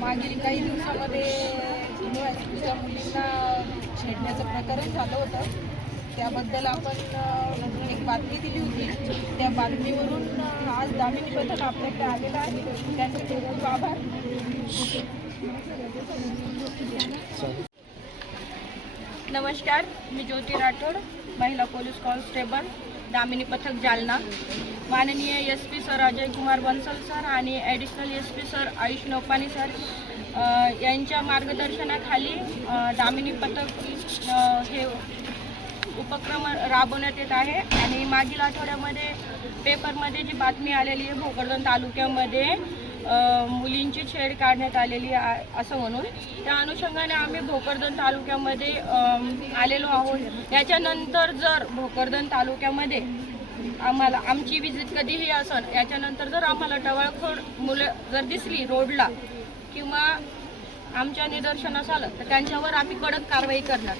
मागील काही दिवसामध्ये तुमच्या मुलींना छेडण्याचं प्रकरण झालं होतं. त्याबद्दल आपण एक बातमी दिली होती. त्या बातमीवरून आज दामिनी पथक आपल्याकडे आलेलं आहे. त्यांचे खूप खूप आभार. नमस्कार मी ज्योती राठोड महिला पोलीस कॉन्स्टेबल दामिनी पथक जालना. माननीय S P sir Ajay Kumar Bansal sir आणि additional S P sir Ayush Nopani sir यांच्या मार्गदर्शनाखाली दामिनी पथक हे उपक्रम राबवण्यात येत आहे. आणि मागील आठवड्यामध्ये पेपरमध्ये जी बातमी आलेली आहे भोकरदन तालुक्यामध्ये मुलींची छेड काढण्यात आलेली आहे असं म्हणून त्या अनुषंगाने आम्ही भोकरदन तालुक्यामध्ये आलेलो आहोत. याच्यानंतर जर भोकरदन तालुक्यामध्ये आम्हाला आमची विजिट कधीही असेल याच्यानंतर जर आम्हाला टवाळखोर मुलं जर दिसली रोडला किंवा आमच्या निदर्शनास आलं तर त्यांच्यावर आम्ही कडक कारवाई करणार.